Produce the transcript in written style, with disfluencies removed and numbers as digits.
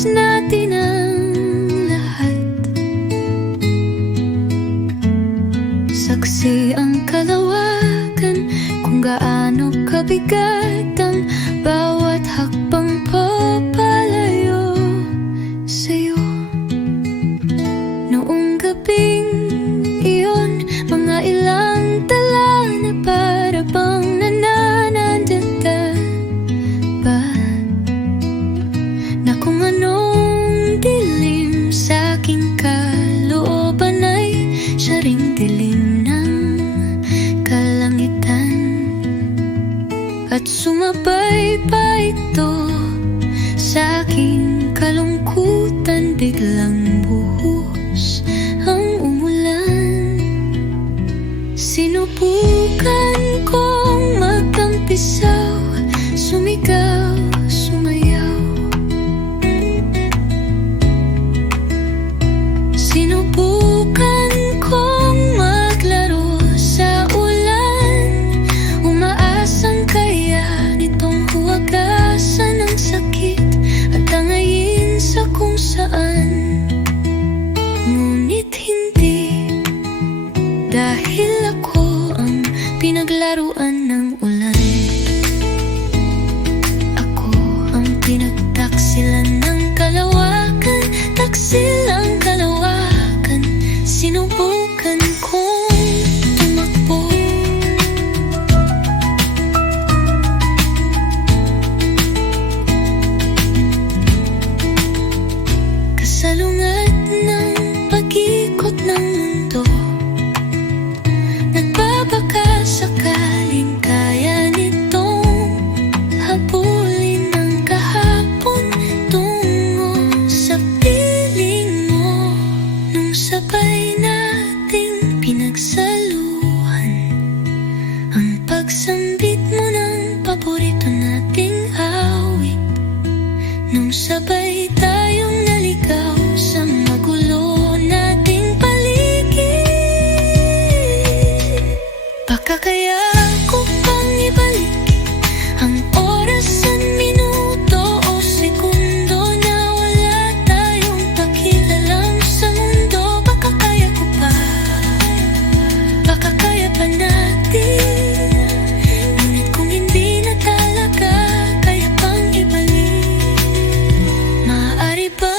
Ibubuhos natin ang lahat. Saksi ang kalawakan kung gaano kabigat ang bawat hakbang papalayo sa'yo. Noong gabing iyon, mga ilang tala na para bang nananandata pa, na kung anong dilim sa aking kalooban ay siya ring dilim ng kalangitan. At sumabay pa ito sa aking kalungkutan, biglang buhos ang umulan. Sinubukan kong magtampisaw, sumigaw, sumayaw. Sinubukan kong maglaro sa ulan, umaasang kaya nitong huwagasan ang sakit at tangayin sa kung saan. Ngunit hindi, dahil ako ang pinaglaruan ng ulan. Ako ang pinagtaksilan ng kalawakan, taksil ang kalawakan. Sinubukan kong tumakbo, kasalungat ng pag-ikot ng mundo. Nagbabaka sakaling kaya nitong habulin ng kahapon tungo sa piling mo. Nung sabay nating pinagsaluhan ang pagsambit mo ng paborito nating awit, nung sabay tayong naligaw sa magulo nating paligid. Baka kaya ko pang ibalik ang oras at minuto o segundo na wala tayong pakilalang sa mundo. Baka kaya ko pa, baka kaya pa natin. Ngunit kung hindi na talaga kaya pang ibalik, maaari ba